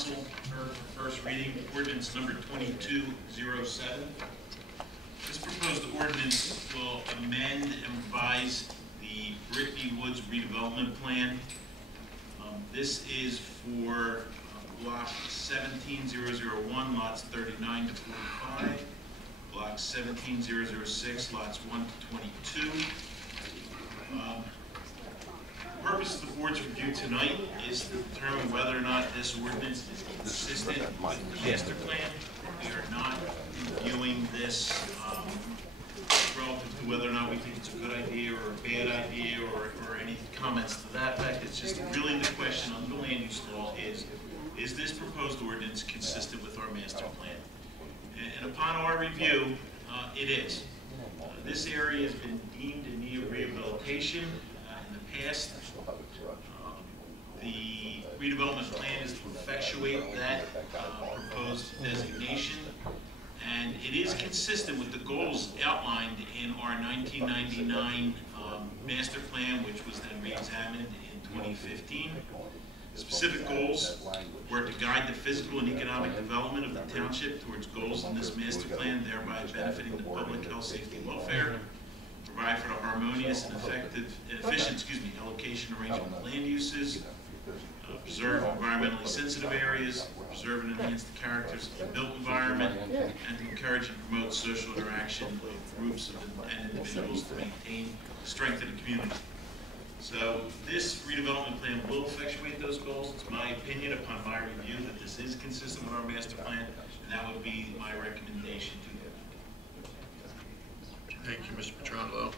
Heard for first reading, ordinance number 2207. This proposed ordinance will amend and revise the Britney Woods redevelopment plan. This is for block 17001, lots 39 to 45, block 17006, lots 1 to 22. The purpose of the board's review tonight is to determine whether or not this ordinance is consistent with the master plan. We are not reviewing this relative to whether or not we think it's a good idea or a bad idea or any comments to that effect. It's just really the question on the land use law is this proposed ordinance consistent with our master plan? And upon our review, it is. This area has been deemed in need of rehabilitation in the past. The redevelopment plan is to effectuate that proposed designation, and it is consistent with the goals outlined in our 1999 master plan, which was then re-examined in 2015. Specific goals were to guide the physical and economic development of the township towards goals in this master plan, thereby benefiting the public health, safety, and welfare. Provide for the harmonious and efficient allocation arrangement of land uses. Preserve environmentally sensitive areas. Preserve and enhance the characters of the built environment, and to encourage and promote social interaction of groups and individuals to maintain the strength of the community. So this redevelopment plan will effectuate those goals. It's my opinion upon my review that this is consistent with our master plan, and that would be my recommendation to you. Thank you, Mr. Petrangelo.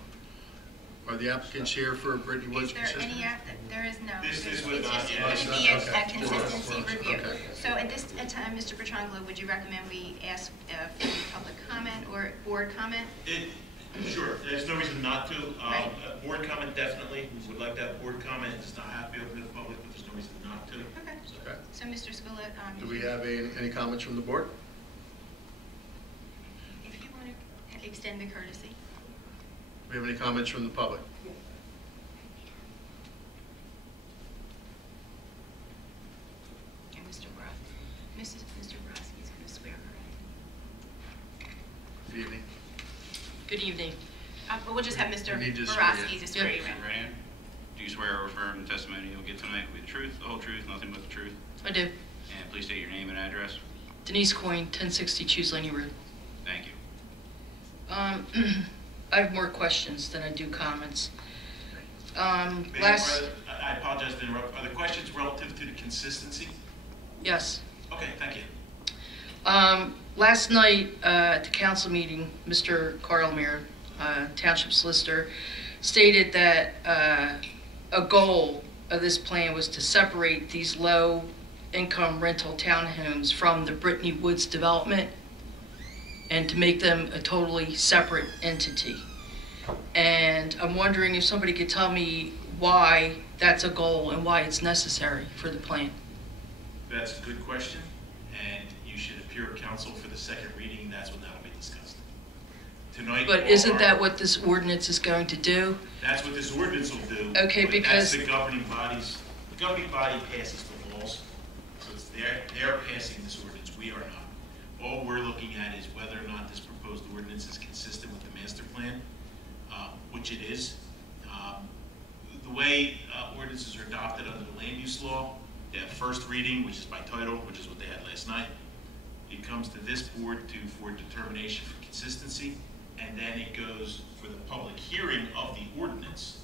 Are the applicants here for Britney Woods? Is there any there is no. This is going to be a consistency review. Okay. So at this time, Mr. Petrangelo, would you recommend we ask for public comment or board comment? Sure. There's no reason not to. Right. Board comment definitely. We would like that board comment. It's not have to be open to the public, but there's no reason not to. Okay. Okay. So Mr. Sculla, do we have any comments from the board? If you want to extend the courtesy. Do we have any comments from the public? And Mr. Brodsky is going to swear her in. Good evening. Good evening. But we'll just have Mr. Borowski Borowski to swear you in. Right hand. Do you swear or affirm the testimony you'll give tonight will be the truth, the whole truth, nothing but the truth? I do. And please state your name and address. Denise Coyne, 1060 Choose Lane Road. Thank you. I have more questions than I do comments. I apologize to interrupt. Are the questions relative to the consistency? Yes. Okay, thank you. Last night at the council meeting, Mr. Carlmere, Township Solicitor, stated that a goal of this plan was to separate these low-income rental townhomes from the Britney Woods development and to make them a totally separate entity. And I'm wondering if somebody could tell me why that's a goal and why it's necessary for the plan. That's a good question, and you should appear at council for the second reading. That's when that will be discussed. Tonight. But isn't that what this ordinance is going to do? That's what this ordinance will do. Okay, because that's the governing bodies. The governing body passes the laws, so it's they're passing this ordinance. We are not. All we're looking at is whether or not this proposed ordinance is consistent with the master plan, which it is. The way ordinances are adopted under the land use law, they have first reading, which is by title, which is what they had last night. It comes to this board for determination for consistency, and then it goes for the public hearing of the ordinance,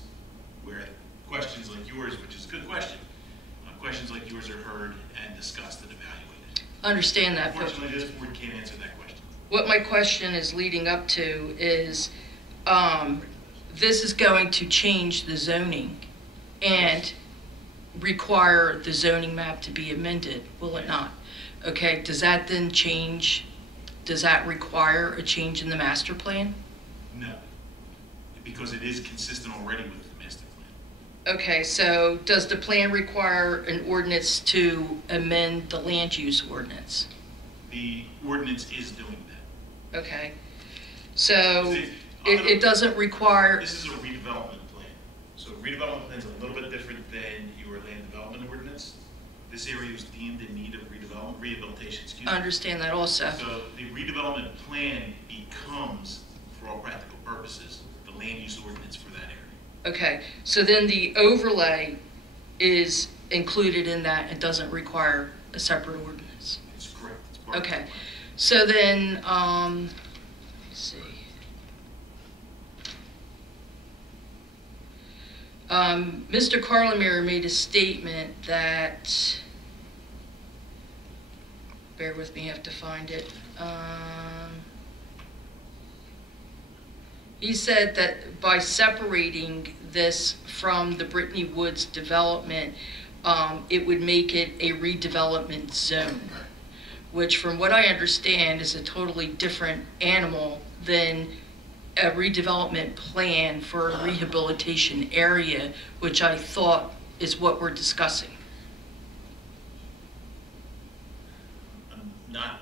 where questions like yours, which is a good question, questions like yours are heard and discussed and evaluated. understand that. Unfortunately, this board can't answer that question. What my question is leading up to is this is going to change the zoning and require the zoning map to be amended, will it not? Okay, does that then change, does that require a change in the master plan? No, because it is consistent already with the master plan. Okay, so does the plan require an ordinance to amend the land use ordinance? The ordinance is doing that. Okay, so it doesn't require... This is a redevelopment plan. So redevelopment plan is a little bit different than your land development ordinance. This area was deemed in need of redevelopment rehabilitation, excuse I me. understand that also. So the redevelopment plan becomes, for all practical purposes, the land use ordinance for that area. Okay, so then the overlay is included in that and doesn't require a separate ordinance. It's correct. It's part of the Okay, plan. so then, let me see. Mr. Carlemere made a statement that, bear with me, I have to find it. He said that by separating this from the Britney Woods development, it would make it a redevelopment zone, which from what I understand is a totally different animal than a redevelopment plan for a rehabilitation area, which I thought is what we're discussing. I'm not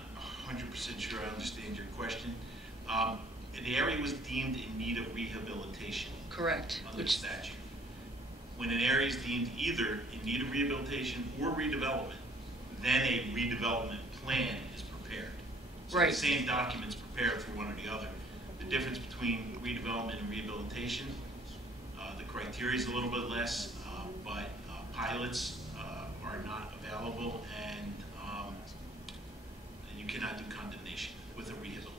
100% sure I understand your question. The area was deemed in need of rehabilitation Correct. under the statute. When an area is deemed either in need of rehabilitation or redevelopment, then a redevelopment plan is prepared. So Right. the same document's prepared for one or the other. The difference between redevelopment and rehabilitation, the criteria is a little bit less, but pilots are not available, and you cannot do condemnation with a rehabilitation.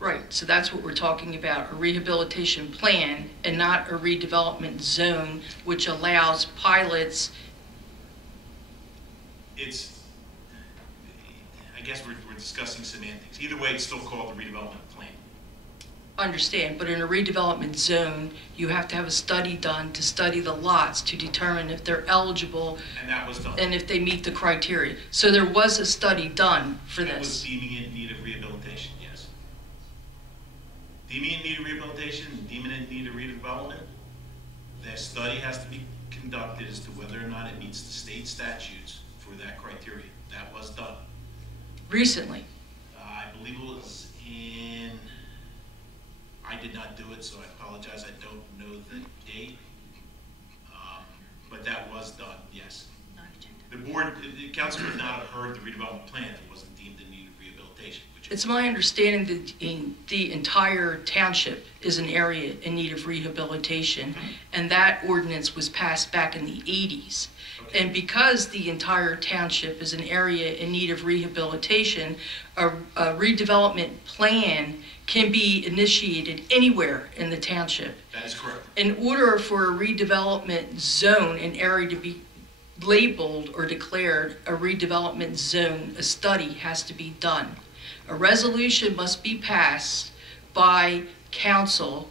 Right, so that's what we're talking about, a rehabilitation plan and not a redevelopment zone, which allows pilots. I guess we're discussing semantics. Either way, it's still called the redevelopment plan. Understand, but in a redevelopment zone, you have to have a study done to study the lots to determine if they're eligible And that was done. and if they meet the criteria. So there was a study done for That was this. deeming it in need of rehabilitation, yes. Deeming it in need of rehabilitation, deeming it in need of redevelopment, the study has to be conducted as to whether or not it meets the state statutes for that criteria. That was done. Recently, I believe it was I did not do it, so I apologize, I don't know the date. But that was done, yes. The council would not have heard the redevelopment plan if it wasn't deemed in need of rehabilitation, which it's my understanding that the entire township is an area in need of rehabilitation, and that ordinance was passed back in the 80s. And because the entire township is an area in need of rehabilitation, a redevelopment plan can be initiated anywhere in the township. that is correct. In order for a redevelopment zone, an area to be labeled or declared a redevelopment zone, a study has to be done. A resolution must be passed by council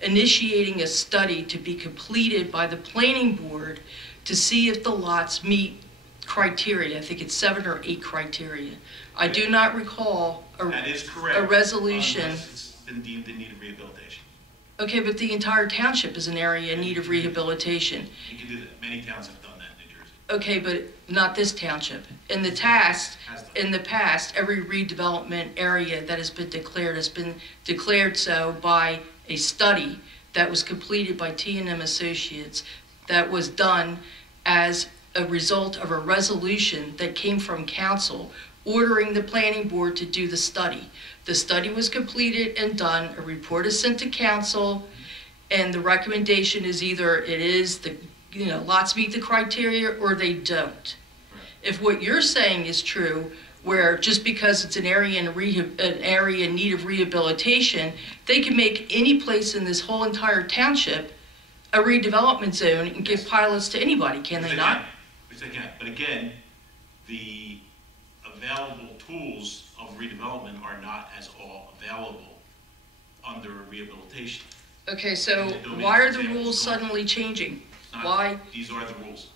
initiating a study to be completed by the planning board to see if the lots meet criteria. I think it's 7 or 8 criteria. I do not recall That is correct. a resolution. Unless it's been deemed in need of rehabilitation. Okay, but the entire township is an area in need of rehabilitation. You can do that. Many towns have done that in New Jersey. Okay, but not this township. In the past, every redevelopment area that has been declared so by a study that was completed by T&M Associates, that was done as a result of a resolution that came from council ordering the planning board to do the study. The study was completed and done, a report is sent to council, and the recommendation is either it is lots meet the criteria or they don't. If what you're saying is true, where just because it's an area in need of rehabilitation, they can make any place in this whole entire township a redevelopment zone and give pilots to anybody, can they not? Which they can. But again, the available tools of redevelopment are not as all available under a rehabilitation. Okay, so And the domain why are the examples rules don't. suddenly changing? Not- Why? These are the rules.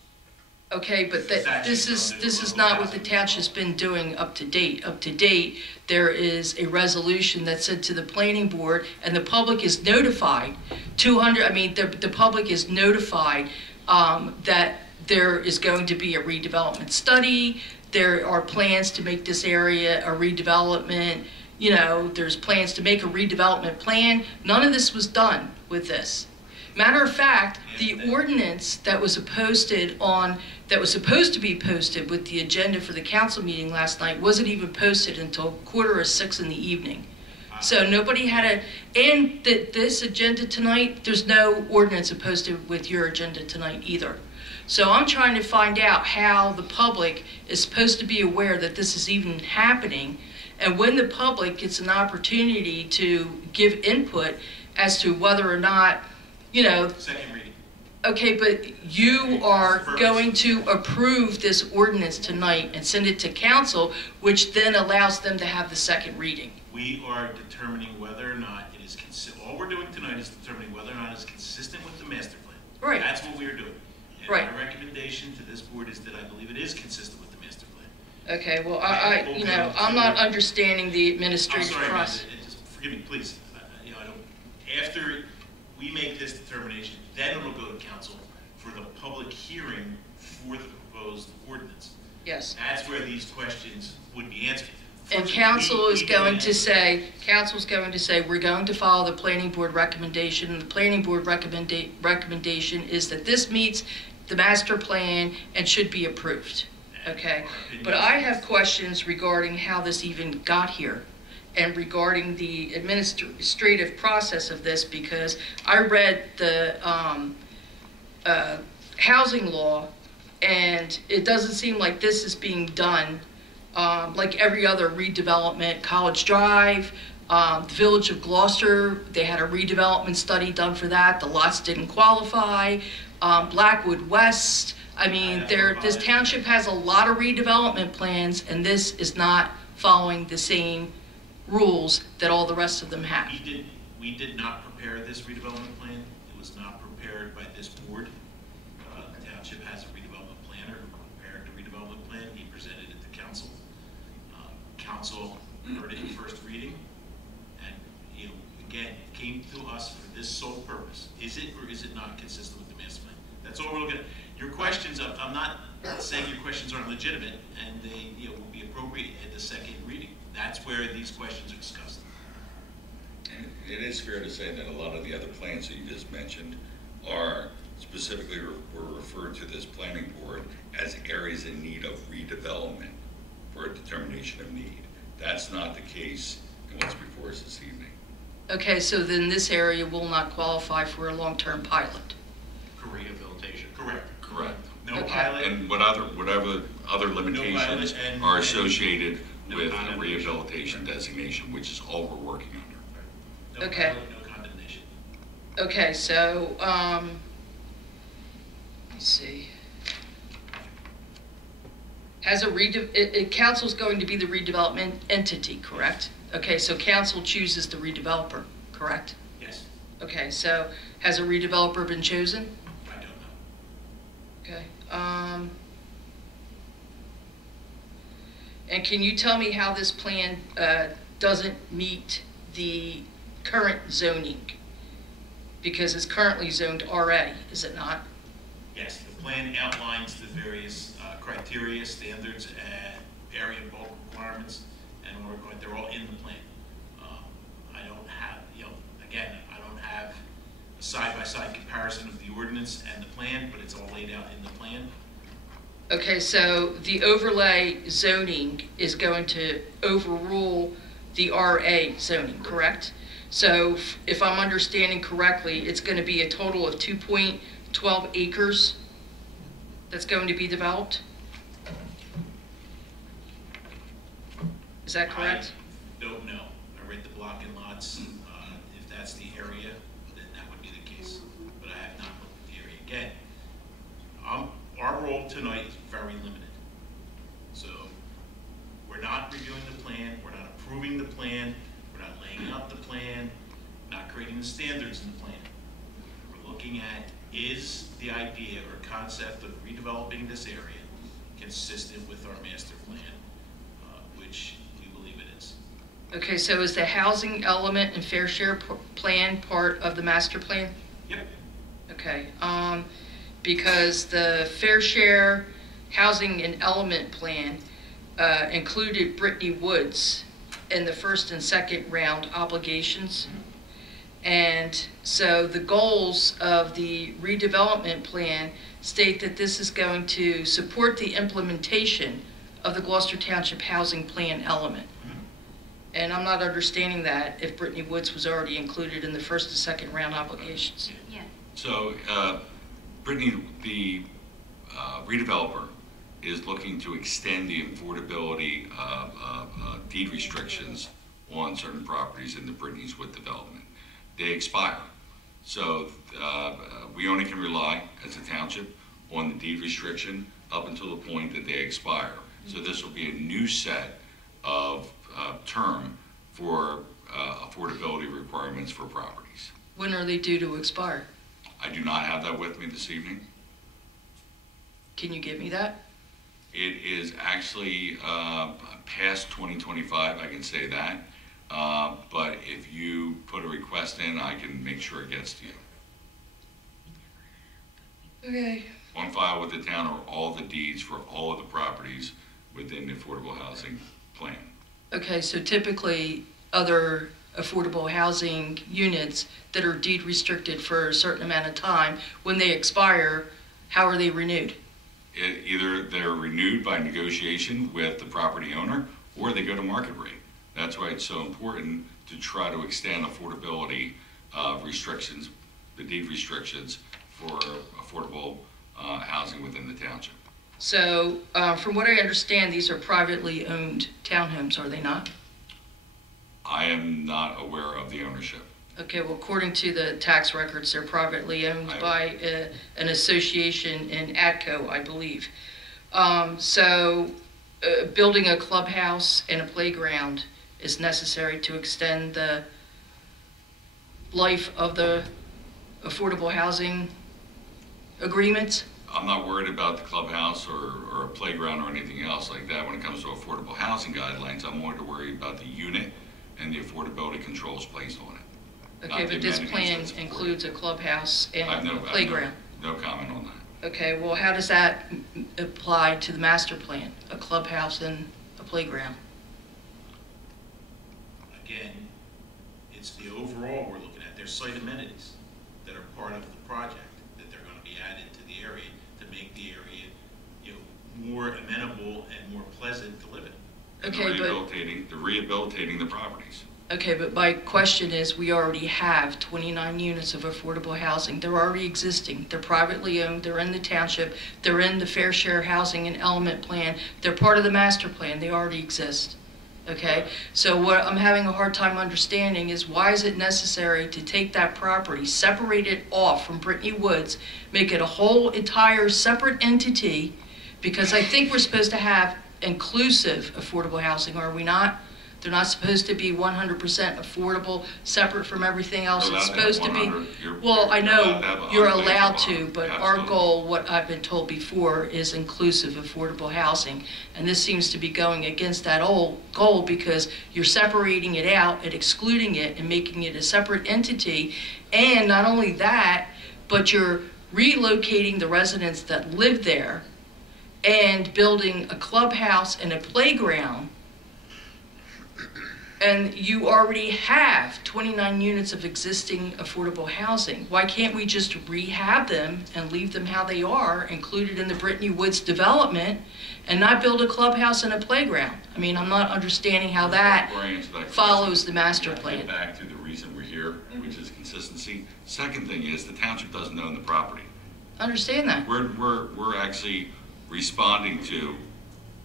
Okay, but this Statutes is on the not what the local township's been doing up to date. Up to date, there is a resolution that's sent to the planning board, and the public is notified. The public is notified that there is going to be a redevelopment study. There are plans to make this area a redevelopment. There's plans to make a redevelopment plan. None of this was done with this. Matter of fact, the ordinance that was posted on, that was supposed to be posted with the agenda for the council meeting last night wasn't even posted until 5:45 in the evening. So nobody had and this agenda tonight, there's no ordinance posted with your agenda tonight either. So I'm trying to find out how the public is supposed to be aware that this is even happening, and when the public gets an opportunity to give input as to whether or not, you know. Second reading. Okay, but you are going to approve this ordinance tonight and send it to council, which then allows them to have the second reading. We are determining whether or not it is all we're doing tonight is determining whether or not it's consistent with the master plan. Right. That's what we're doing. And Right. my recommendation to this board is that I believe it is consistent with the master plan. Okay, well, I'm not understanding the I'm administrative sorry, process. just forgive me, please. I don't, after we make this determination, then it'll go to council for the public hearing for the proposed ordinance. Yes. That's where these questions would be answered. And council is going to say, we're going to follow the planning board recommendation. The planning board recommendation is that this meets the master plan and should be approved. Okay? But I have questions regarding how this even got here and regarding the administrative process of this, because I read the housing law, and it doesn't seem like this is being done like every other redevelopment. College Drive, the Village of Gloucester, they had a redevelopment study done for that. The lots didn't qualify. Blackwood West, I mean, this township has a lot of redevelopment plans, and this is not following the same rules that all the rest of them have. We did not prepare this redevelopment plan. It was not prepared by this board. The township has a redevelopment planner who prepared the redevelopment plan. He presented it to council. Council heard it in first reading, and again, came to us for this sole purpose. Is it or is it not consistent with the master plan? That's all we're looking at. Your questions, I'm not saying your questions aren't legitimate, and they will be appropriate at the second reading. That's where these questions are discussed. And it is fair to say that a lot of the other plans that you just mentioned are specifically were referred to this planning board as areas in need of redevelopment for a determination of need. That's not the case in what's before us this evening. Okay, so then this area will not qualify for a long-term pilot. Rehabilitation. Correct. Correct. No Okay. pilot. And whatever other limitations are associated No with a condemnation. rehabilitation designation, which is all we're working under. No Okay. pilot, no condemnation. Okay, so, let's see. Council's going to be the redevelopment entity, correct? Okay, so council chooses the redeveloper, correct? Yes. Okay, so has a redeveloper been chosen? I don't know. Okay. And can you tell me how this plan doesn't meet the current zoning? Because it's currently zoned RA, is it not? Yes, the plan outlines the various criteria, standards, and area bulk requirements, and they're all in the plan. I don't have, again, I don't have a side-by-side comparison of the ordinance and the plan, but it's all laid out in the plan. Okay, so the overlay zoning is going to overrule the RA zoning, correct? So if I'm understanding correctly, it's going to be a total of 2.12 acres that's going to be developed? Is that correct? I don't know. I read the block and lots. If that's the area, then that would be the case. But I have not looked at the area. Again, our role tonight is very limited. So we're not reviewing the plan. We're not approving the plan. We're not laying out the plan. Not creating the standards in the plan. We're looking at, is the idea or concept of redeveloping this area consistent with our master plan, which we believe it is. Okay, so is the housing element and fair share plan part of the master plan? Yep. Okay, because the fair share housing and element plan included Britney Woods in the first and second round obligations. And so the goals of the redevelopment plan state that this is going to support the implementation of the Gloucester Township Housing Plan element. And I'm not understanding that if Britney Woods was already included in the first and second round obligations. Yeah. So, Brittany, the redeveloper is looking to extend the affordability deed restrictions on certain properties in the Britney's Wood development. They expire. So we only can rely as a township on the deed restriction up until the point that they expire. So this will be a new set of term for affordability requirements for properties. When are they due to expire? I do not have that with me this evening. Can you give me that? It is actually past 2025, I can say that. But if you put a request in, I can make sure it gets to you. Okay. On file with the town are all the deeds for all of the properties within the affordable housing plan. Okay, so typically other affordable housing units that are deed restricted for a certain amount of time, when they expire, how are they renewed? Either they're renewed by negotiation with the property owner or they go to market rate. That's why it's so important to try to extend affordability restrictions, the deed restrictions for affordable housing within the township. So from what I understand, these are privately owned townhomes, are they not? I am not aware of the ownership. Okay, well, according to the tax records, they're privately owned by an association in ATCO, I believe. Building a clubhouse and a playground is necessary to extend the life of the affordable housing agreements? I'm not worried about the clubhouse or a playground or anything else like that when it comes to affordable housing guidelines. I'm more worried about the unit and the affordability controls placed on it. Okay, but this plan includes a clubhouse and a playground. No comment on that. Okay, well, how does that apply to the master plan, a clubhouse and a playground? Again, it's the overall we're looking at. There's site amenities that are part of the project that they're going to be added to the area to make the area, more amenable and more pleasant to live in. Okay, They're rehabilitating the properties. Okay, but my question is, we already have 29 units of affordable housing. They're already existing. They're privately owned. They're in the township. They're in the fair share housing and element plan. They're part of the master plan. They already exist. Okay, so what I'm having a hard time understanding is, why is it necessary to take that property, separate it off from Britney Woods, make it a whole entire separate entity? Because I think we're supposed to have inclusive affordable housing, are we not? They're not supposed to be 100% affordable, separate from everything else. It's supposed to be, well, I know you're allowed to, but our goal, what I've been told before, is inclusive affordable housing. And this seems to be going against that old goal, because you're separating it out and excluding it and making it a separate entity. And not only that, but you're relocating the residents that live there and building a clubhouse and a playground. And you already have 29 units of existing affordable housing. Why can't we just rehab them and leave them how they are, included in the Britney Woods development, and not build a clubhouse and a playground? I mean, I'm not understanding how that follows the master plan. Get back to the reason we're here, which is consistency. Second thing is, the township doesn't own the property. Understand that. We're actually responding to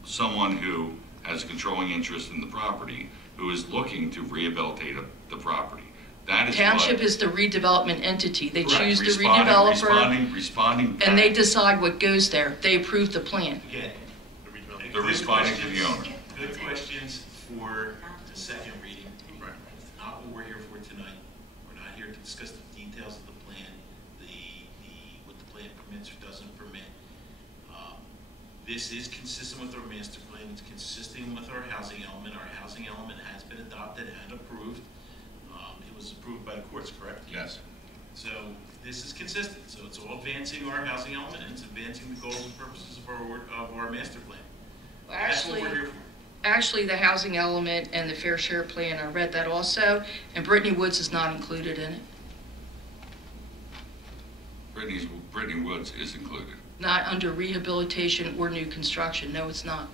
someone who has a controlling interest in the property, who is looking to rehabilitate the property. That is Township is the redevelopment entity. They correct. choose the redeveloper, responding back. and they decide what goes there. They approve the plan. Again, They're responding to the owner. Good questions for the second reading. Right. Not what we're here for tonight. We're not here to discuss the details of the plan, what the plan permits or doesn't permit. This is consistent with our master plan. It's consistent with our housing element. Our housing element has been adopted and approved. It was approved by the courts, correct? Yes. So this is consistent. So it's all advancing our housing element, and it's advancing the goals and purposes of our master plan. Well, That's what we're here for. actually, the housing element and the fair share plan, I read that also, and Britney Woods is not included in it. Britney Woods is included. Not under rehabilitation or new construction. No, it's not.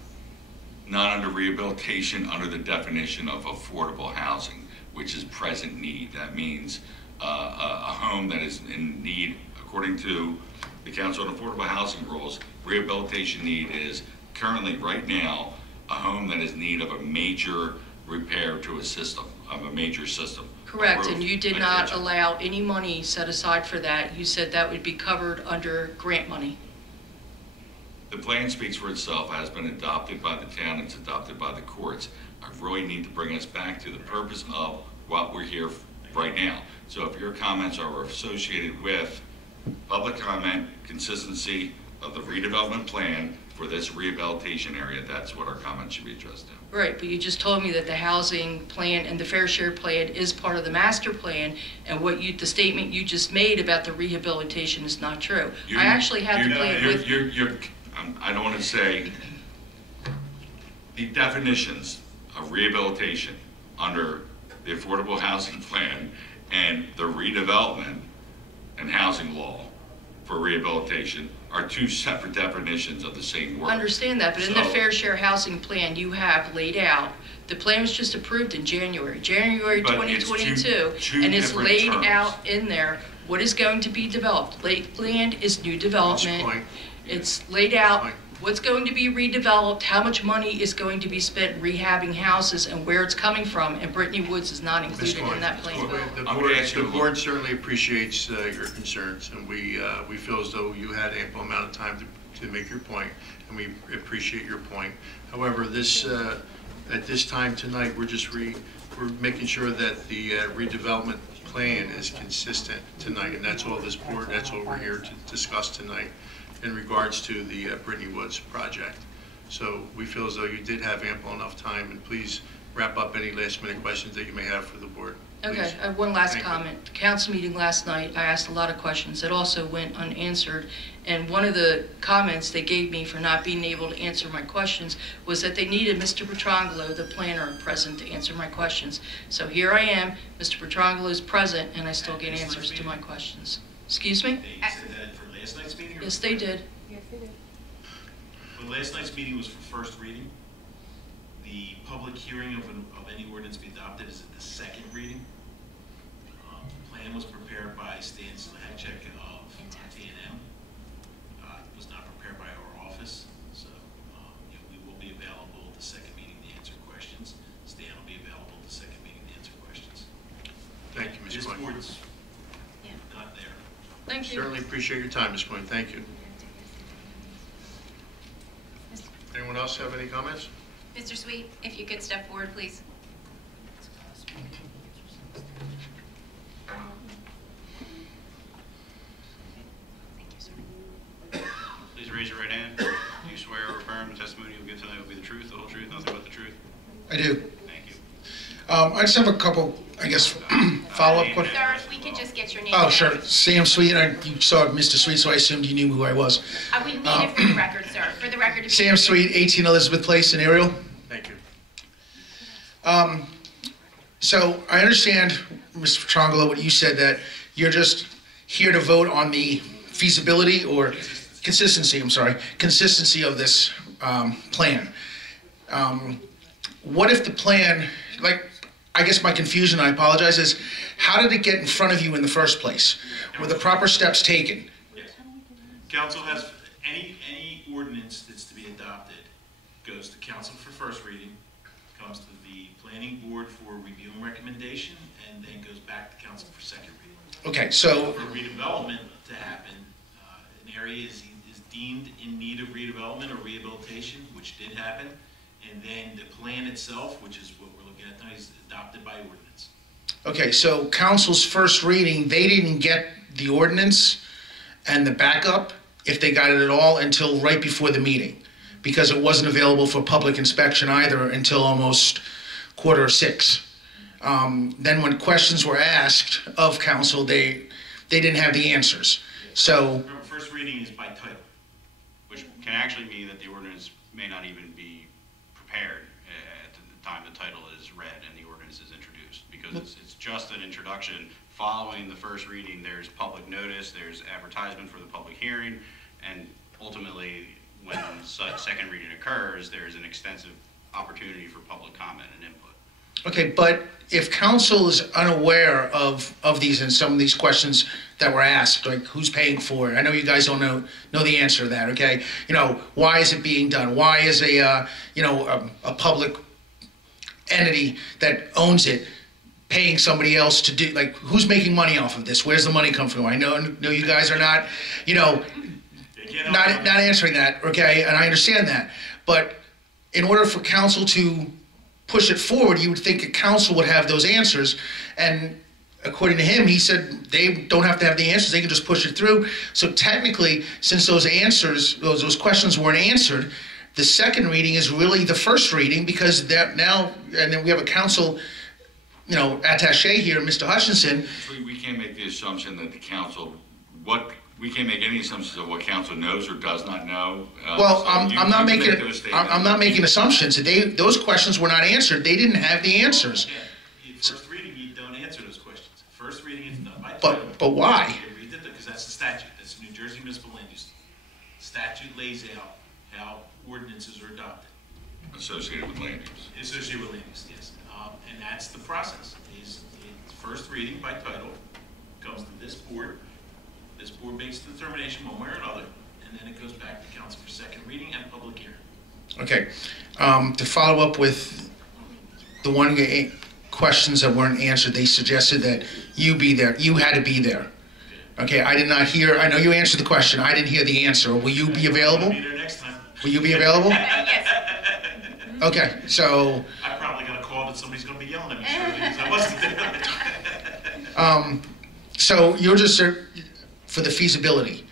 Not under rehabilitation, under the definition of affordable housing, which is present need. That means a home that is in need, according to the Council on Affordable Housing rules, rehabilitation need is currently, right now, a home that is in need of a major repair to a system, of a major system. Correct, Roof, and you did a not kitchen. allow any money set aside for that. You said that would be covered under grant money. The plan speaks for itself, has been adopted by the town, it's adopted by the courts. I really need to bring us back to the purpose of what we're here right now. So if your comments are associated with public comment, consistency of the redevelopment plan for this rehabilitation area, that's what our comments should be addressed to. Right, but you just told me that the housing plan and the fair share plan is part of the master plan, and the statement you just made about the rehabilitation is not true. I actually have the plan with... I don't want to say, the definitions of rehabilitation under the Affordable Housing Plan and the redevelopment and housing law for rehabilitation are two separate definitions of the same word. Understand that, but in the fair share housing plan, you have laid out, the plan was just approved in January But it's 2022, two and it's different laid terms. out in there what is going to be developed. Land is new development. Point. It's laid out Point. what's going to be redeveloped, how much money is going to be spent rehabbing houses, and where it's coming from, and Britney Woods is not included in that plan. I'm The board certainly appreciates your concerns, and we feel as though you had ample amount of time to make your point, and we appreciate your point. However, this at this time tonight, we're making sure that the redevelopment plan is consistent tonight, and that's all this board, that's all we're here to discuss tonight in regards to the Britney Woods project. So we feel as though you did have ample enough time, and please wrap up any last minute questions that you may have for the board. Okay, Please. I have one last Thank you. comment. The council meeting last night, I asked a lot of questions that also went unanswered, and one of the comments they gave me for not being able to answer my questions was that they needed Mr. Petrangelo, the planner, present to answer my questions. So here I am, Mr. Petrangelo is present, and I still get answers to my questions. Excuse me? They said that for last night's meeting? or Yes, for- they did. Well, last night's meeting was for first reading. The public hearing of any ordinance be adopted is at the second reading. The plan was prepared by Stan Slahacek of T&M. It was not prepared by our office, so we will be available at the second meeting to answer questions. Stan will be available at the second meeting to answer questions. Thank you, Ms. This Quinn. board's Yeah. not there. Thank you. Certainly appreciate your time, Ms. Quinn. Thank you. Anyone else have any comments? Mr. Sweet, if you could step forward, please. Thank you, sir. Please raise your right hand. Do you swear or affirm the testimony you'll give tonight will be the truth, the whole truth, nothing but the truth? I do. Thank you. I just have a couple, I guess, follow-up questions. Sir, if we could just get your name. Oh, and sure. address. Sam Sweet, you saw Mr. Sweet, so I assumed you knew who I was. We need it for the record, sir. For the record. if you Sam could- Sweet, 18 Elizabeth Place in Ariel. Thank you. So I understand, Mr. Petrangelo, what you said, that you're just here to vote on the feasibility or consistency of this plan. What if the plan, I guess my confusion, I apologize, is how did it get in front of you in the first place? Were the proper steps taken? Yes. Council has, any ordinance that's to be adopted goes to council for first reading, comes to the planning board for review and recommendation, and then goes back to council for second reading. Okay, so, For redevelopment to happen, an area is deemed in need of redevelopment or rehabilitation, which did happen, and then the plan itself, which is what we're looking at tonight, is adopted by ordinance. okay, so council's first reading, they didn't get the ordinance and the backup, if they got it at all, until right before the meeting, because it wasn't available for public inspection either until almost 5:45. Then when questions were asked of council, they didn't have the answers. So, Remember, first reading is by title. Which can actually mean that the ordinance may not even be prepared ordinance is introduced, because it's just an introduction. Following the first reading, there's public notice, there's advertisement for the public hearing, and ultimately, when such second reading occurs, there's an extensive opportunity for public comment and input. Okay, but if council is unaware of these and some of these questions that were asked, like who's paying for it? I know you guys don't know the answer to that, okay? You know, why is it being done? Why is a public entity that owns it paying somebody else to do, like, who's making money off of this? Where's the money come from? I know you guys are not, not answering that, okay? And I understand that. But in order for council to push it forward, you would think a council would have those answers. And according to him, he said they don't have to have the answers, they can just push it through. So technically, since those answers, those questions weren't answered, the second reading is really the first reading, because now, and then we have a council, attaché here, Mr. Hutchinson. We can't make the assumption that the council, we can't make any assumptions of what council knows or does not know. Well, I'm not making assumptions. Those questions were not answered. They didn't have the answers. Yeah, first reading, you don't answer those questions. First reading is done by title. But why? Because that's the statute. That's New Jersey Municipal Land Use. Statute lays out how ordinances are adopted. Associated with land use. Associated with land use, yes. And that's the process. It's first reading by title, comes to this board. This board makes the determination one way or another, and then it goes back to council for second reading and public hearing. Okay. To follow up with the questions that weren't answered, they suggested that you be there. You had to be there. Okay, I did not hear. I know you answered the question. I didn't hear the answer. Will you be available? I'll be there next time. Will you be available? Yes. Okay, so. I probably got a call that somebody's going to be yelling at me shortly because I wasn't there. So you're just for the feasibility,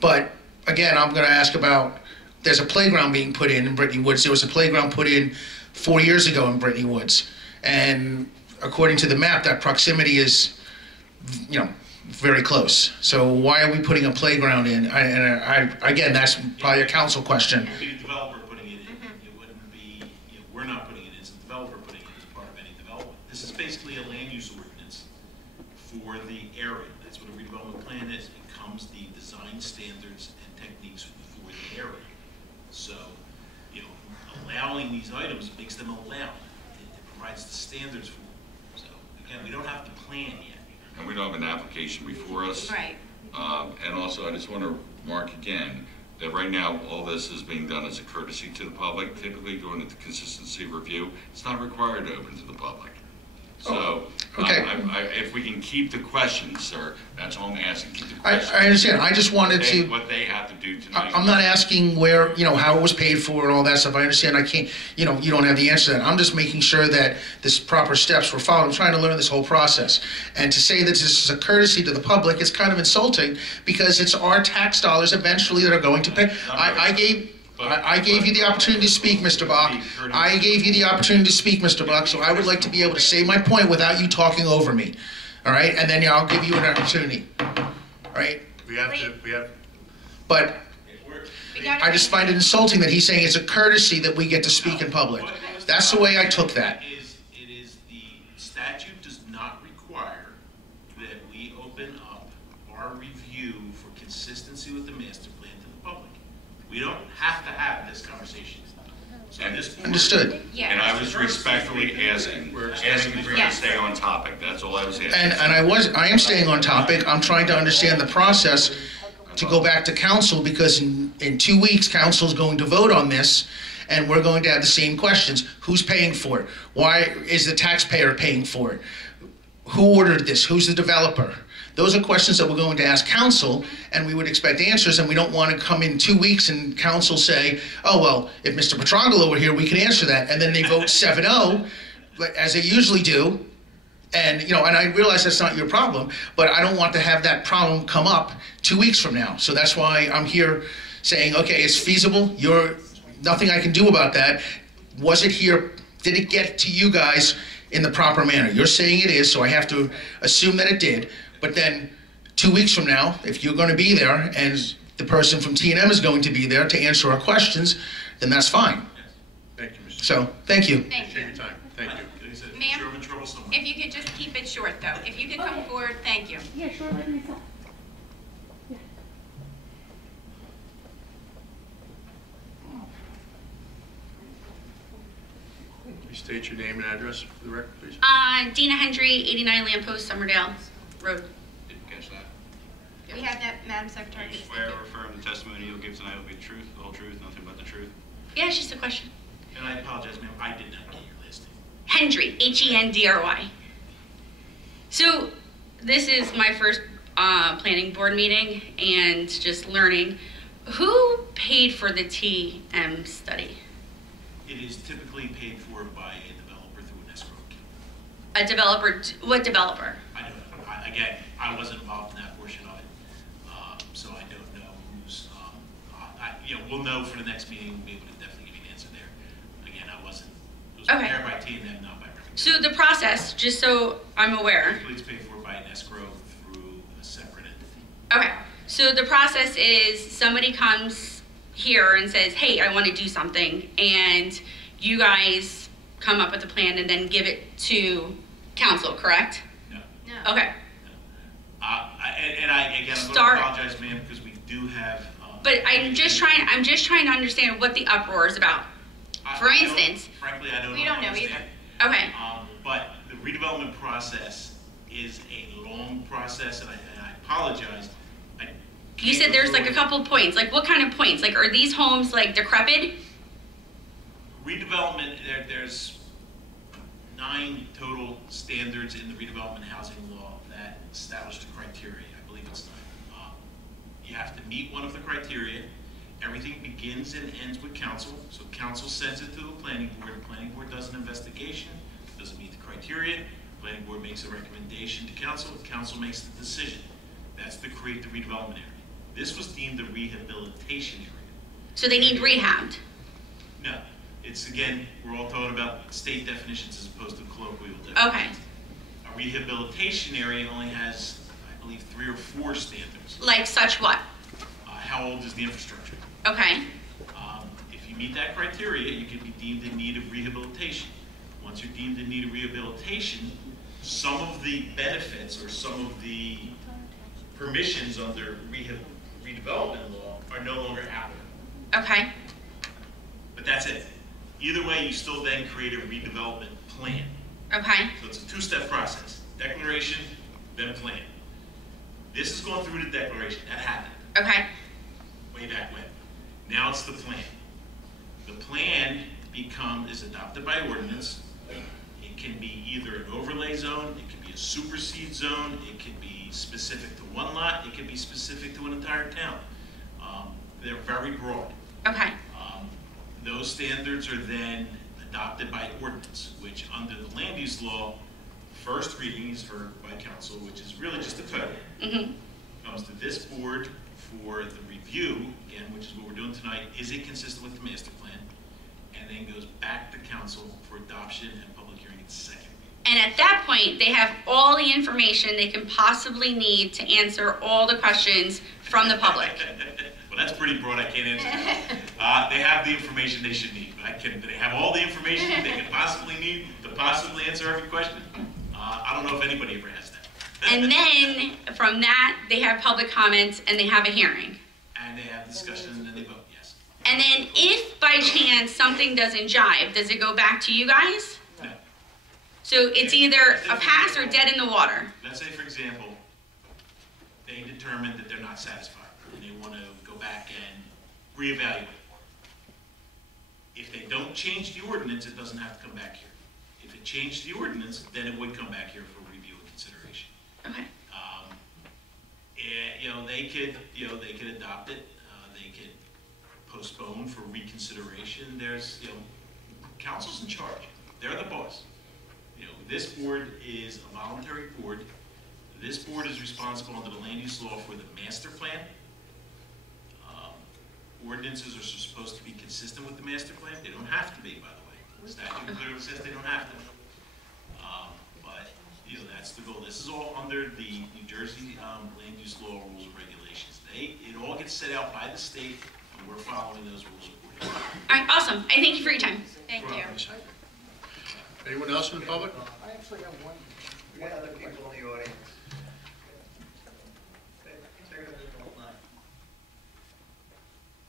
but again, I'm going to ask about. There's a playground being put in Britney Woods. There was a playground put in 4 years ago in Britney Woods, and according to the map, that proximity is, very close. So why are we putting a playground in? Again, that's probably a council question. It would be the developer putting it in. It wouldn't be, we're not putting it in, it's the developer putting it in as part of any development. This is basically a land use ordinance for the area. That's what a redevelopment plan is. It comes the design standards and techniques for the area. So, allowing these items makes them allowed. It provides the standards for them. So, again, we don't have to plan yet. And we don't have an application before us. Right. And also, I just want to remark again that right now, all this is being done as a courtesy to the public. Typically, during the consistency review, it's not required to open to the public. So, okay. If we can keep the questions, sir, that's all I'm asking. Keep the questions. I understand. I just wanted to. What they have to do tonight. I'm not asking where, how it was paid for and all that stuff. I understand. I can't, you don't have the answer to that. I'm just making sure that this proper steps were followed. I'm trying to learn this whole process. And to say that this is a courtesy to the public is kind of insulting, because it's our tax dollars eventually that are going to pay. I gave you the opportunity to speak, Mr. Bach. I gave you the opportunity to speak, Mr. Bach, so I would like to be able to say my point without you talking over me. All right? And then I'll give you an opportunity. All right? But I just find it insulting that he's saying it's a courtesy that we get to speak in public. That's the way I took that. It is the statute does not require that we open up our review for consistency with the master plan to the public. We don't have to have this conversation. So Understood. Yeah. And I was respectfully asking for you to stay on topic. That's all I was asking. And I am staying on topic. I'm trying to understand the process to go back to council, because in 2 weeks, council is going to vote on this, and we're going to have the same questions. Who's paying for it? Why is the taxpayer paying for it? Who ordered this? Who's the developer? Those are questions that we're going to ask council, and we would expect answers, and we don't want to come in 2 weeks and council say, oh, well, if Mr. Petrangelo were here, we could answer that. And then they vote 7-0, as they usually do. And, and I realize that's not your problem, but I don't want to have that problem come up 2 weeks from now. So that's why I'm here saying, okay, it's feasible. Nothing I can do about that. Was it here? Did it get to you guys in the proper manner? You're saying it is, so I have to assume that it did. But then 2 weeks from now, if you're going to be there and the person from T&M is going to be there to answer our questions, then that's fine. Thank you, Mr. So, thank you. Thank you. Appreciate your time. Thank you. Ma'am? in trouble somewhere. If you could just keep it short, though. If you could come forward, thank you. Yeah, sure, like myself. Please state your name and address for the record, please. Dina Hendry, 89 Lamppost, Summerdale Road. Didn't catch that. We have that, Madam Secretary. You swear or affirm the testimony you'll give tonight will be the truth, the whole truth, nothing but the truth? Yeah, it's just a question. And I apologize, ma'am, I did not get your last name. Hendry, Hendry. So this is my first planning board meeting and just learning. Who paid for the TM study? It is typically paid for by a developer through an escrow account. A developer? What developer? I don't know. Again, I wasn't involved in that portion of it, so I don't know who's. We'll know for the next meeting. We'll be able to definitely give you an answer there. Again, I wasn't. It was prepared by TNM, not by Remington. So the process, just so I'm aware. Typically, it's paid for by an escrow through a separate entity. Okay. So the process is somebody comes here and says, "Hey, I want to do something," and you guys come up with a plan and then give it to council, correct? No. No. Okay. And I'm going to apologize, ma'am, because we do have. But I'm just trying to understand what the uproar is about. For instance. Frankly, I don't know. We don't know understand. either. Okay. But the redevelopment process is a long process, and I apologize. You said there's like a couple points. Like what kind of points? Like are these homes like decrepit? Redevelopment, there's 9 total standards in the redevelopment housing law that establish the criteria. I believe it's 9. You have to meet one of the criteria. Everything begins and ends with council. So council sends it to the planning board. The planning board does an investigation. Doesn't meet the criteria. The planning board makes a recommendation to council. Council makes the decision. That's to create the redevelopment area. This was deemed a rehabilitation area. So they need rehabbed. No, it's again, we're all talking about state definitions as opposed to colloquial Okay. definitions. A rehabilitation area only has, I believe, 3 or 4 standards. Like such what? How old is the infrastructure? Okay. If you meet that criteria, you can be deemed in need of rehabilitation. Once you're deemed in need of rehabilitation, some of the benefits or some of the permissions under redevelopment law are no longer applicable. Okay. But that's it. Either way, you still then create a redevelopment plan. Okay. So it's a 2-step process. Declaration, then plan. This is going through the declaration. That happened Okay. way back when. Now it's the plan. The plan is adopted by ordinance. It can be either an overlay zone, it can be a supersede zone, it can be specific to one lot, it can be specific to an entire town. They're very broad. Okay. Those standards are then adopted by ordinance, which under the land use law, first reading is heard by council, which is really just a title. Mm-hmm. Comes to this board for the review, again, which is what we're doing tonight. Is it consistent with the master plan? And then goes back to council for adoption and public hearing at second reading. And at that point, they have all the information they can possibly need to answer all the questions from the public. Well, that's pretty broad. I can't answer that. They have the information they should need. Do they have all the information they could possibly need to possibly answer every question? I don't know if anybody ever has that. And then from that, they have public comments and they have a hearing. And they have discussion and then they vote, yes. And then if by chance something doesn't jive, does it go back to you guys? No. So it's either a pass or dead in the water. Let's say, for example, they determine that they're not satisfied and they want to go back and reevaluate. If they don't change the ordinance, it doesn't have to come back here. If it changed the ordinance, then it would come back here for review and consideration. Okay. They could adopt it. They could postpone for reconsideration. There's, council's in charge. They're the boss. This board is a voluntary board. This board is responsible under the land use law for the master plan. Ordinances are supposed to be consistent with the master plan. They don't have to be, by the way. The statute clearly says they don't have to. But that's the goal. This is all under the New Jersey land use law rules and regulations. It all gets set out by the state, and we're following those rules accordingly. All right, awesome. I thank you for your time. Thank you. Anyone else in the public? I actually have one other people in the audience.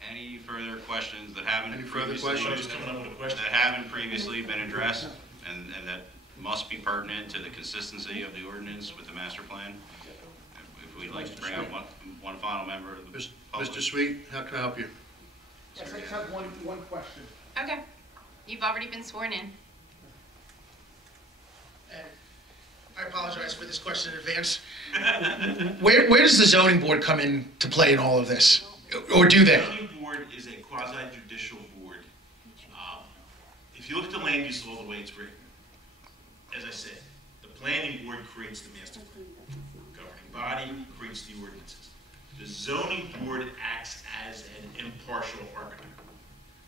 Any further questions that haven't Any further previously, questions? Coming up with a question. that haven't previously been addressed and that must be pertinent to the consistency of the ordinance with the master plan? If we'd like to bring up one final member of the public. Mr. Sweet, how can I help you? Yes, I just have one question. Okay. You've already been sworn in. And I apologize for this question in advance. Where does the zoning board come in to play in all of this? Or do The they? zoning board is a quasi-judicial board. If you look at the land use law, the way it's written, as I said, the planning board creates the master plan. The governing body creates the ordinances. The zoning board acts as an impartial arbiter.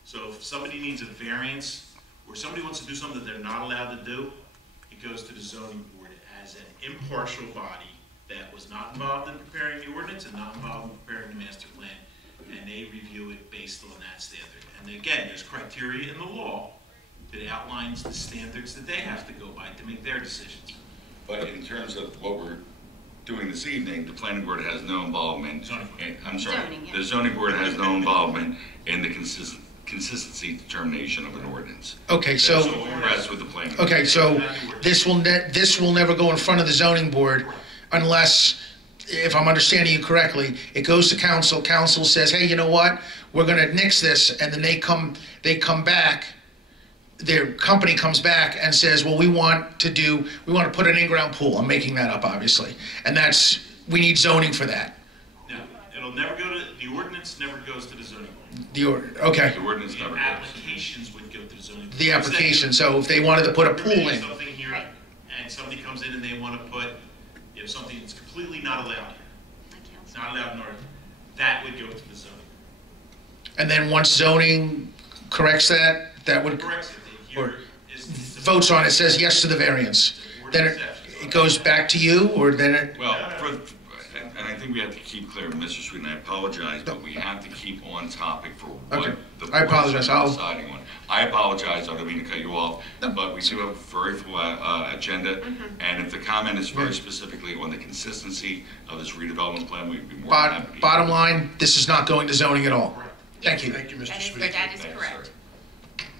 So if somebody needs a variance, or somebody wants to do something that they're not allowed to do, it goes to the zoning board as an impartial body that was not involved in preparing the ordinance and not involved in preparing the master plan. And they review it based on that standard. And again, there's criteria in the law that outlines the standards that they have to go by to make their decisions. But in terms of what we're doing this evening, the planning board has no involvement. Zoning board. I'm sorry, Zoning, yeah. the zoning board has no involvement in the consistency determination of an ordinance. Okay, so, It rests with the planning. board. okay, so this will never go in front of the zoning board unless, if I'm understanding you correctly, it goes to council, council says, hey, you know what? We're gonna nix this, and then they come back, their company comes back and says, well, we want to put an in-ground pool. I'm making that up, obviously. And we need zoning for that. No, it'll never go to, the ordinance never goes to the zoning board. Okay, The ordinance The never goes. applications would go to the zoning board. the application, so if they wanted to put a pool There may be in, something here, and somebody comes in and they want to put, something that's completely not allowed here, it's not allowed in our, that would go to the zoning. and then once zoning corrects that, that would, Corrects it. or It's votes on it, says yes to the variance, then it goes back to you, or then it, Well, and I think we have to keep clear, Mr. Sweet, and I apologize, but we have to keep on topic for what Okay. the I apologize. board's I'll- deciding on. I apologize, I don't mean to cut you off, but we do have a very full agenda, and if the comment is very specifically on the consistency of this redevelopment plan, we'd be more than happy. bottom line, this is not going to zoning at all. Thank you. Thank you, Mr. That Sweet. is Thanks, correct. sir.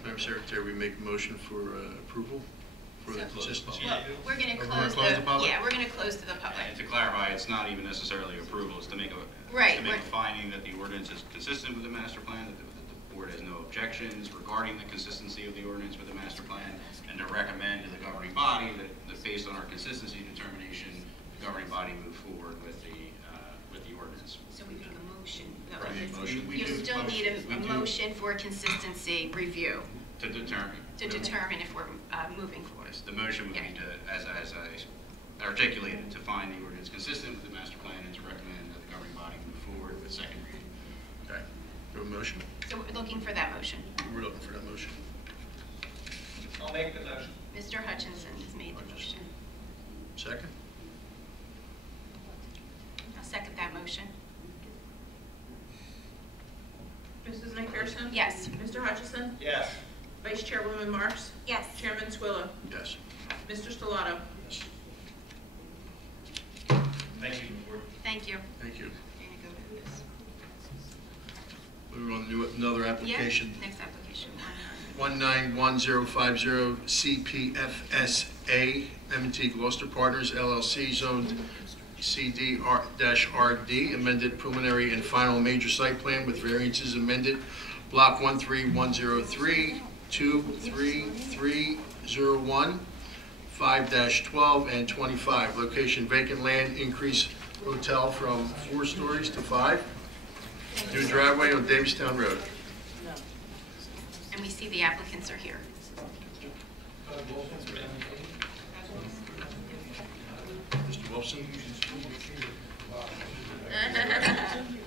Madam Secretary, we make a motion for approval for the So- consistency. Well, we're gonna We're close close the public? yeah, we're gonna close to the public. And to clarify, it's not even necessarily approval, it's to make Right, a right. finding that the ordinance is consistent with the master plan, that the board has no objections regarding the consistency of the ordinance with the master plan, and to recommend to the governing body that based on our consistency determination, the governing body move forward with the ordinance. So we make a motion. No, Right, it's- motion. We You do still need a We do. motion for consistency review To determine. to determine if we're moving forward. Yes, the motion would be to, as I articulated, to find the ordinance consistent with the master plan and to recommend that the governing body move forward with second reading. Okay, we have a motion? So we're looking for that motion. We're looking for that motion. I'll make the motion. Mr. Hutchinson has made the motion. Second? I'll second that motion. Mrs. McPherson? Yes. Mr. Hutchison? Yes. Vice Chairwoman Marks? Yes. Chairman Twillo? Yes. Mr. Stellato? Thank you, board. Thank you. Thank you. You're gonna go to this. We're on to another application. Yeah, next application. 191050 CPFSA, M&T Gloucester Partners LLC, zoned CD-RD, amended preliminary and final major site plan with variances amended, block 13103, 23301, 5-12 and 25. Location vacant land, increase hotel from 4 stories to 5. New driveway on Davistown Road. And we see the applicants are here. Mr. Wilson?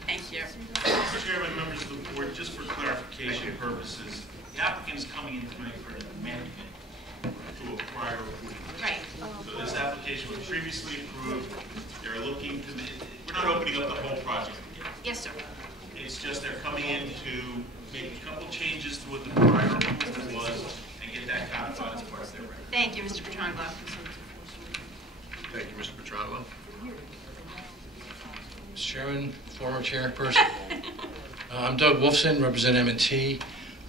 Thank you. Mr. Chairman, members of the board, just for clarification purposes, the applicant is coming in tonight for an amendment to a prior approval. Right. So this application was previously approved. They're looking to, we're not opening up the whole project again. Yes, sir. It's just they're coming in to make a couple changes to what the prior approval was and get that codified as part of their record. Thank you, Mr. Petrangelo. Thank you, Mr. Petrangelo. Mr. Chairman, former chairperson. I'm Doug Wolfson, represent M&T.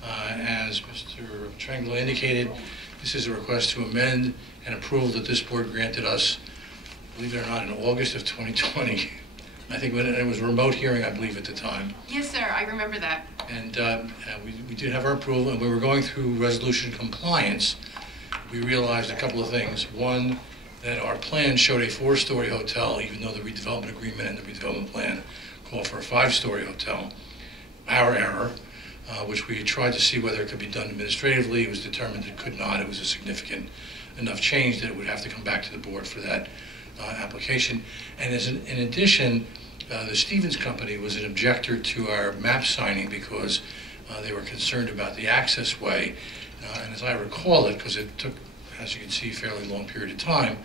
As Mr. Petrangelo indicated, this is a request to amend an approval that this board granted us, believe it or not, in August of 2020. I think when it was a remote hearing, I believe, at the time. Yes, sir, I remember that. And we did have our approval, and we were going through resolution compliance. We realized a couple of things. One, that our plan showed a 4-story hotel, even though the redevelopment agreement and the redevelopment plan called for a 5-story hotel. Our error, which we tried to see whether it could be done administratively. It was determined it could not. It was a significant enough change that it would have to come back to the board for that application. And in addition, the Stevens Company was an objector to our map signing because they were concerned about the access way. And as I recall it, because it took, as you can see, a fairly long period of time,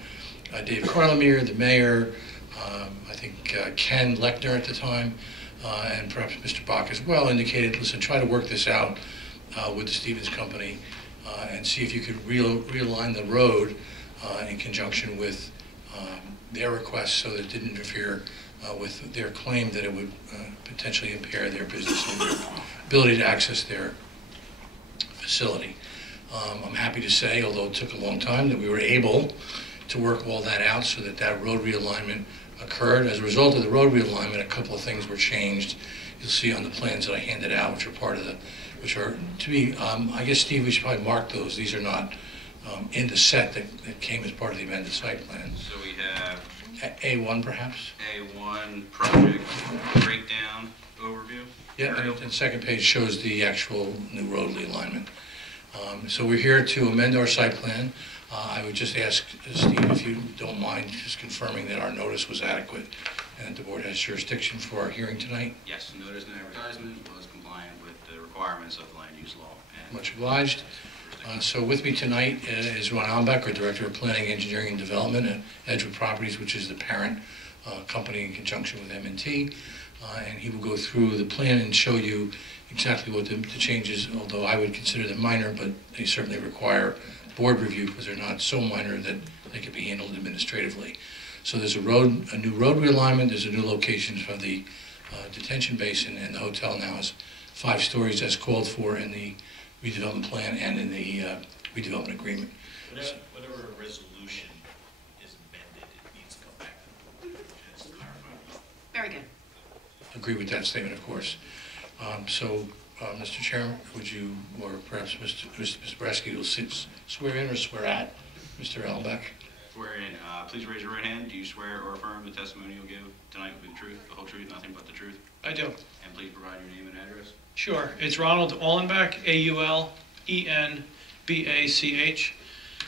Dave Carlemere, the mayor, I think Ken Lechner at the time, and perhaps Mr. Bach as well, indicated, listen, try to work this out with the Stevens Company and see if you could realign the road in conjunction with their request so that it didn't interfere with their claim that it would potentially impair their business and their ability to access their facility. I'm happy to say, although it took a long time, that we were able to work all that out so that that road realignment occurred. As a result of the road realignment, a couple of things were changed. You'll see on the plans that I handed out, which are part of the, which are to be, I guess, Steve, we should probably mark those. These are not in the set that came as part of the amended site plan. So we have A1 perhaps? A1 project breakdown overview. Yeah, and the second page shows the actual new road realignment. So we're here to amend our site plan. I would just ask, Steve, if you don't mind, just confirming that our notice was adequate and that the board has jurisdiction for our hearing tonight. Yes, notice and advertisement was compliant with the requirements of the land use law. And Much obliged. So with me tonight is Ron Albeck, our Director of Planning, Engineering, and Development at Edgewood Properties, which is the parent company in conjunction with M&T. And he will go through the plan and show you exactly what the changes, although I would consider them minor, but they certainly require board review because they're not so minor that they can be handled administratively. So there's a new road realignment, there's a new location for the detention basin, and the hotel now is 5 stories as called for in the redevelopment plan and in the redevelopment agreement. Whatever resolution is amended, it needs to come back to the board. Just to clarify. Very good. Agree with that statement, of course. Mr. Chairman, would you, or perhaps Mr. Bresky will swear in or swear at Mr. Albeck? swear in, please raise your right hand. Do you swear or affirm the testimony you'll give tonight will be the truth, the whole truth, nothing but the truth? I do. And please provide your name and address. Sure. It's Ronald Uhlenbach, Aulenbach,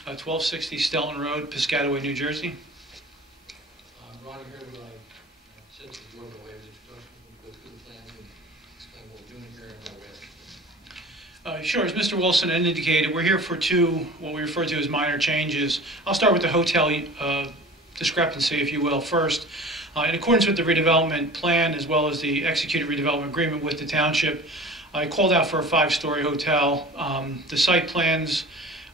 1260 Stelton Road, Piscataway, New Jersey. Ronnie, here what I said to the board by way of introduction. We'll go through the plans and explain what we're doing here and what we're asking. Sure, as Mr. Wilson indicated, we're here for two, what we refer to as minor changes. I'll start with the hotel discrepancy, if you will, first. In accordance with the redevelopment plan, as well as the executed redevelopment agreement with the township, I called out for a 5-story hotel. The site plans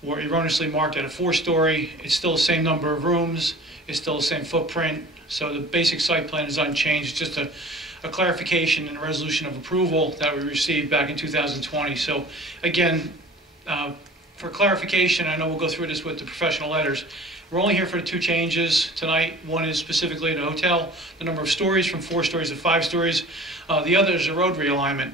were erroneously marked at a 4-story. It's still the same number of rooms. It's still the same footprint. So the basic site plan is unchanged. It's just a clarification and a resolution of approval that we received back in 2020. So again, for clarification, I know we'll go through this with the professional letters. We're only here for the 2 changes tonight. One is specifically the hotel, the number of stories from 4 stories to 5 stories. The other is a road realignment.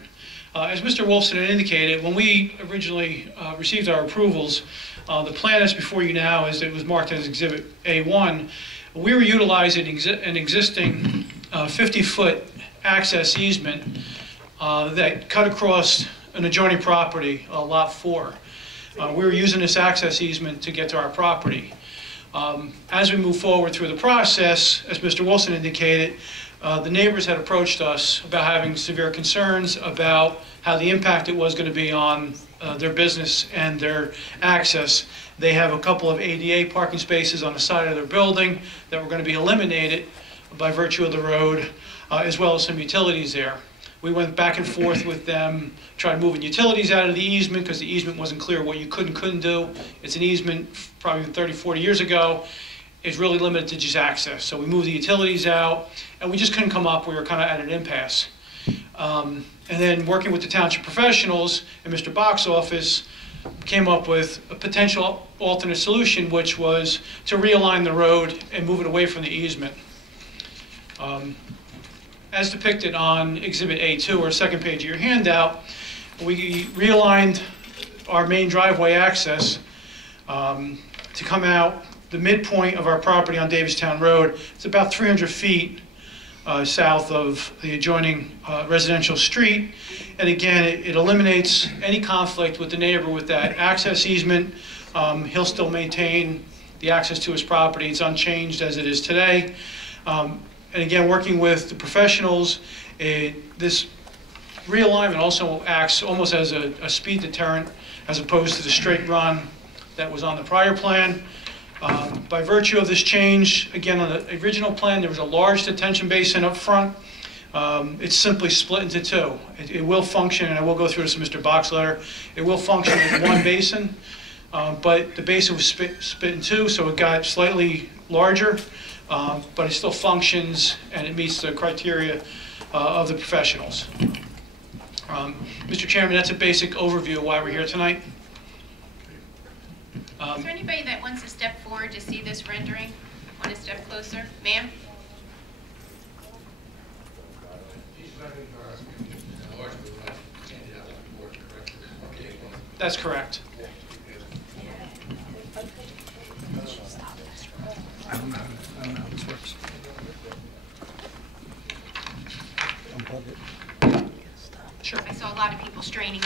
As Mr. Wolfson had indicated, when we originally received our approvals, the plan that's before you now, as it was marked as Exhibit A1, we were utilizing an existing 50-foot access easement that cut across an adjoining property, Lot 4. We were using this access easement to get to our property. As we move forward through the process, as Mr. Wilson indicated, the neighbors had approached us about having severe concerns about how the impact it was going to be on their business and their access. They have a couple of ADA parking spaces on the side of their building that were going to be eliminated by virtue of the road, as well as some utilities there. We went back and forth with them, tried moving utilities out of the easement because the easement wasn't clear what you could and couldn't do. It's an easement probably 30, 40 years ago. It's really limited to just access. So we moved the utilities out, and we just couldn't come up. We were kind of at an impasse. And then working with the township professionals in Mr. Bach's office, came up with a potential alternate solution, which was to realign the road and move it away from the easement. As depicted on Exhibit A2, or second page of your handout, we realigned our main driveway access to come out the midpoint of our property on Davistown Road. It's about 300 feet south of the adjoining residential street. And again, it eliminates any conflict with the neighbor with that access easement. He'll still maintain the access to his property. It's unchanged as it is today. And again, working with the professionals, this realignment also acts almost as a speed deterrent as opposed to the straight run that was on the prior plan. By virtue of this change, again, on the original plan, there was a large detention basin up front. It's simply split into two. It will function, and I will go through this in Mr. Bach's letter, it will function as one basin, but the basin was split in two, so it got slightly larger, but it still functions and it meets the criteria of the professionals. Mr. Chairman, that's a basic overview of why we're here tonight. Is there anybody that wants to step forward to see this rendering? Want to step closer? Ma'am? That's correct. I don't know how this works. Sure. I saw a lot of people straining